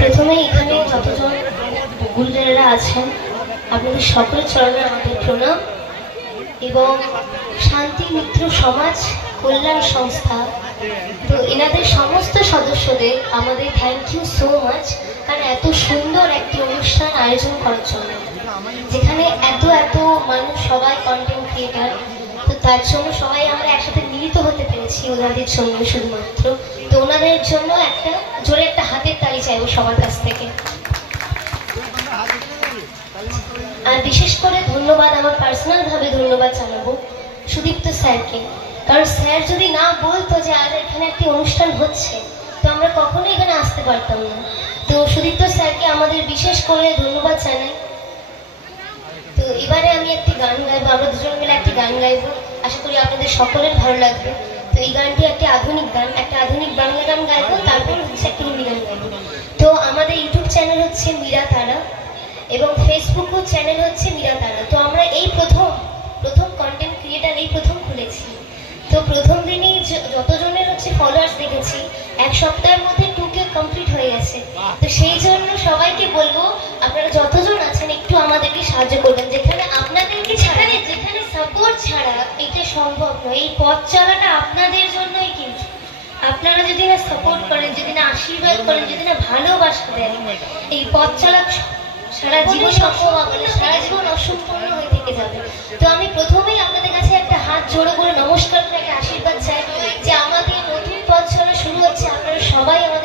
প্রথমে এখানে যতজন গুরুজনেরা আছেন আপনাদের সকলের চরণে আমাদের প্রণাম এবং শান্তি মিত্র সমাজ কল্যাণ সংস্থা, তো এনাদের সমস্ত সদস্যদের আমাদের থ্যাংক ইউ সো মাচ, কারণ এত সুন্দর একটি অনুষ্ঠান আয়োজন করার জন্য, যেখানে এত এত মানুষ সবাই কন্টেন্ট ক্রিয়েটার, তো তার জন্য সবাই আমরা একসাথে মিলিত হতে পেরেছি ওনাদের জন্য শুধুমাত্র। তো ওনাদের জন্য একটা জোরে একটা হাতের তালি চাইবো সবার কাছ থেকে। আর বিশেষ করে ধন্যবাদ, আমার পার্সোনালভাবে ধন্যবাদ জানাবো সুদীপ্ত স্যারকে, কারণ স্যার যদি না বলতো যে আর এখানে একটি অনুষ্ঠান হচ্ছে, তো আমরা কখনোই এখানে আসতে পারতাম না। তো সুদীপ্ত স্যারকে আমাদের বিশেষ করে ধন্যবাদ জানাই। তো এবারে আমি একটি গান গাইবো, আমরা দুজন মিলে একটি গান গাইবো, আশা করি আপনাদের সকলের ভালো লাগবে। তো এই গানটি একটি আধুনিক গান, একটা আধুনিক বাংলা গান গাইবো, তারপর হচ্ছে একটি হিন্দি গান গাইবো। তো আমাদের ইউটিউব চ্যানেল হচ্ছে মীরা তারা এবং ফেসবুকও চ্যানেল হচ্ছে মীরা তারা। তো আমরা এই প্রথম কন্টেন্ট ক্রিয়েটার এই প্রথম খুলেছি। তো প্রথম দিনই যতজনের হচ্ছে ফলোয়ার্স দেখেছি, এক সপ্তাহের মধ্যে 2K কমপ্লিট হয়ে গেছে। তো সেই জন্য সবাইকে বলবো আপনারা যতজন আছেন একটু আমাদেরকে সাহায্য করবেন, যেখানে আপনাদেরকে ছাড়া, যেখানে সাপোর্ট ছাড়া এটা সম্ভব নয়। এই পথ চলাটা আপনাদের জন্যই, কিন্তু আপনারা যদি না সাপোর্ট করেন, যদি না আশীর্বাদ করেন, যদি না ভালোবাসা দেন, এই পথ চলা সারা জীবন সম্ভব হবে না, সারা জীবন অসম্পূর্ণ হয়ে থেকে যাবে। তো আমি প্রথমেই আপনাদের কাছে একটা হাত জোড়ো করে নমস্কার করে একটা আশীর্বাদ চাই যে আমাদের নতুন পথ চলা শুরু হচ্ছে, আপনারা সবাই আমাদের